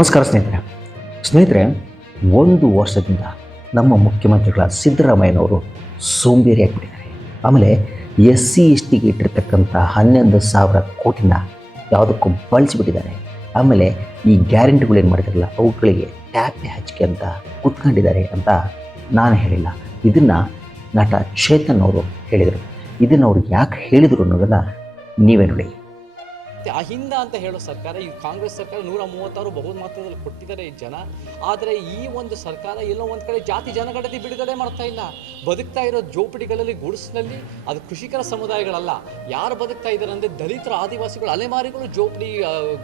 ನಮಸ್ಕಾರ ಸ್ನೇಹಿತರೆ. ಸ್ನೇಹಿತರೆ, ಒಂದು ವರ್ಷದಿಂದ ನಮ್ಮ ಮುಖ್ಯಮಂತ್ರಿಗಳ ಸಿದ್ದರಾಮಯ್ಯನವರು ಸೋಂಬೇರಿ ಆಗಿಬಿಟ್ಟಿದ್ದಾರೆ. ಆಮೇಲೆ ಎಸ್ ಸಿ ಎಸ್ ಟಿಗೆ ಇಟ್ಟಿರ್ತಕ್ಕಂಥ ಹನ್ನೊಂದು ಸಾವಿರ ಕೋಟಿನ ಯಾವುದಕ್ಕೂ ಬಳಸಿಬಿಟ್ಟಿದ್ದಾರೆ. ಆಮೇಲೆ ಈ ಗ್ಯಾರಂಟಿಗಳು ಏನು ಮಾಡಿದಾರಲ್ಲ, ಅವುಗಳಿಗೆ ಟ್ಯಾಪೆ ಹಚ್ಚಿಕೆ ಅಂತ ಕುತ್ಕೊಂಡಿದ್ದಾರೆ ಅಂತ ನಾನು ಹೇಳಿಲ್ಲ. ಇದನ್ನು ನಟ ಚೇತನ್ ಅವರು ಹೇಳಿದರು. ಇದನ್ನು ಅವ್ರು ಯಾಕೆ ಹೇಳಿದರು ಅನ್ನೋದನ್ನು ನೀವೇ ನೋಡಿ. ಮತ್ತೆ ಅಹಿಂದ ಅಂತ ಹೇಳೋ ಸರ್ಕಾರ, ಈ ಕಾಂಗ್ರೆಸ್ ಸರ್ಕಾರ ನೂರ ಮೂವತ್ತಾರು ಬಹುಮತದಲ್ಲಿ ಕೊಟ್ಟಿದ್ದಾರೆ ಈ ಜನ. ಆದರೆ ಈ ಒಂದು ಸರ್ಕಾರ ಎಲ್ಲೋ ಒಂದು ಕಡೆ ಜಾತಿ ಜನಗಣತಿ ಬಿಡುಗಡೆ ಮಾಡ್ತಾ ಇಲ್ಲ. ಬದುಕ್ತಾ ಇರೋ ಜೋಪಡಿಗಳಲ್ಲಿ, ಗುಡಿಸಿನಲ್ಲಿ ಅದು ಕೃಷಿಕರ ಸಮುದಾಯಗಳಲ್ಲ. ಯಾರು ಬದುಕ್ತಾ ಇದ್ದಾರೆ ಅಂದರೆ ದಲಿತರ ಆದಿವಾಸಿಗಳು, ಅಲೆಮಾರಿಗಳು ಜೋಪಡಿ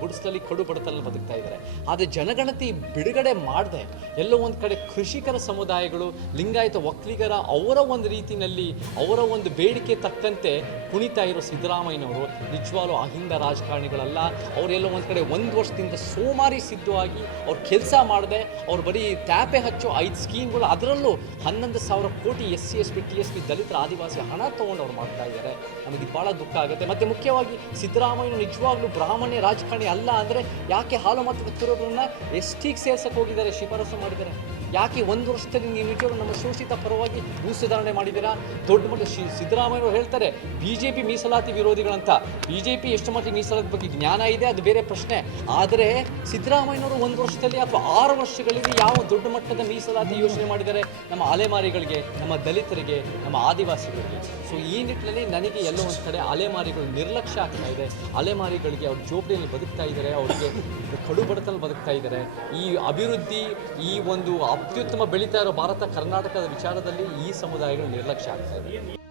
ಗುಡ್ಸ್ನಲ್ಲಿ ಕಡು ಬಡತಲ್ಲಿ ಬದುಕ್ತಾ ಇದ್ದಾರೆ. ಆದರೆ ಜನಗಣತಿ ಬಿಡುಗಡೆ ಮಾಡದೆ, ಎಲ್ಲೋ ಒಂದು ಕಡೆ ಕೃಷಿಕರ ಸಮುದಾಯಗಳು, ಲಿಂಗಾಯತ ಒಕ್ಕಲಿಗರ ಅವರ ಒಂದು ರೀತಿಯಲ್ಲಿ ಅವರ ಒಂದು ಬೇಡಿಕೆ ತಕ್ಕಂತೆ ಕುಣಿತಾ ಇರೋ ಸಿದ್ದರಾಮಯ್ಯನವರು ನಿಜವಾಗ್ಲೂ ಅಹಿಂದ ರಾಜಕಾರಣಿಗಳಲ್ಲ ಅವರೆಲ್ಲ ಒಂದು ಕಡೆ ಒಂದು ವರ್ಷದಿಂದ ಸೋಮಾರಿ ಸಿದ್ಧವಾಗಿ ಅವ್ರು ಕೆಲಸ ಮಾಡದೆ, ಅವ್ರು ಬರೀ ತ್ಯಾಪೆ ಹಚ್ಚೋ ಐದು ಸ್ಕೀಮ್ಗಳು, ಅದರಲ್ಲೂ ಹನ್ನೊಂದು ಸಾವಿರ ಕೋಟಿ S C S P, T S P ದಲಿತರ ಆದಿವಾಸಿ ಹಣ ತೊಗೊಂಡು ಅವ್ರು ಮಾಡ್ತಾ ಇದ್ದಾರೆ ನಮಗೆ ಭಾಳ ದುಃಖ ಆಗುತ್ತೆ. ಮತ್ತು ಮುಖ್ಯವಾಗಿ ಸಿದ್ದರಾಮಯ್ಯ ನಿಜವಾಗ್ಲೂ ಬ್ರಾಹ್ಮಣ್ಯ ರಾಜಕಾರಣಿ ಅಲ್ಲ ಅಂದರೆ ಯಾಕೆ ಹಾಲು ಮತ್ತು ತಿರೋರನ್ನ ಎಸ್ ಟಿಗೆ ಸೇರ್ಸಕ್ಕೆ ಹೋಗಿದ್ದಾರೆ, ಶಿಫಾರಸು ಮಾಡಿದ್ದಾರೆ? ಯಾಕೆ ಒಂದು ವರ್ಷದಲ್ಲಿ ನೀವು ನಿಜವಾಗ್ಲೂ ನಮ್ಮ ಶೋಷಿತ ಪರವಾಗಿ ಭೂ ಸುಧಾರಣೆ ಮಾಡಿದ್ದೀರಾ? ದೊಡ್ಡ ಮಟ್ಟ ಶಿ, ಸಿದ್ದರಾಮಯ್ಯವರು ಹೇಳ್ತಾರೆ, ಬಿ ಜೆ ಪಿ ಮೀಸಲಾತಿ ವಿರೋಧಿಗಳಂತ, ಬಿ ಜೆ ಪಿ ಎಷ್ಟು ಮಟ್ಟಿಗೆ ಮೀಸಲಾತಿ ಬಗ್ಗೆ ಜ್ಞಾನ ಇದೆ, ಅದು ಬೇರೆ ಪ್ರಶ್ನೆ. ಆದರೆ ಸಿದ್ದರಾಮಯ್ಯನವರು ಒಂದು ವರ್ಷದಲ್ಲಿ ಅಥವಾ ಆರು ವರ್ಷಗಳಲ್ಲಿ ಯಾವ ದೊಡ್ಡ ಮಟ್ಟದ ಮೀಸಲಾತಿ ಯೋಜನೆ ಮಾಡಿದ್ದಾರೆ? ನಮ್ಮ ಅಲೆಮಾರಿಗಳಿಗೆ, ನಮ್ಮ ದಲಿತರಿಗೆ, ನಮ್ಮ ಆದಿವಾಸಿಗಳಿಗೆ. ಸೊ ಈ ನಿಟ್ಟಿನಲ್ಲಿ ನನಗೆ ಎಲ್ಲೋ ಒಂದು ಕಡೆ ಅಲೆಮಾರಿಗಳು ನಿರ್ಲಕ್ಷ್ಯ ಆಗ್ತಾ ಇದೆ. ಅಲೆಮಾರಿಗಳಿಗೆ ಅವ್ರ ಜೋಪಡಿಯಲ್ಲಿ ಬದುಕ್ತಾ ಇದ್ದಾರೆ, ಅವರಿಗೆ ಕಡು ಬಡತನ ಬದುಕ್ತಾ ಇದ್ದಾರೆ. ಈ ಅಭಿವೃದ್ಧಿ, ಈ ಒಂದು ಅತ್ಯುತ್ತಮ ಬೆಳೀತಾ ಇರೋ ಭಾರತ, ಕರ್ನಾಟಕದ ವಿಚಾರದಲ್ಲಿ ಈ ಸಮುದಾಯಗಳು ನಿರ್ಲಕ್ಷ್ಯ ಆಗ್ತಾ ಇದೆ.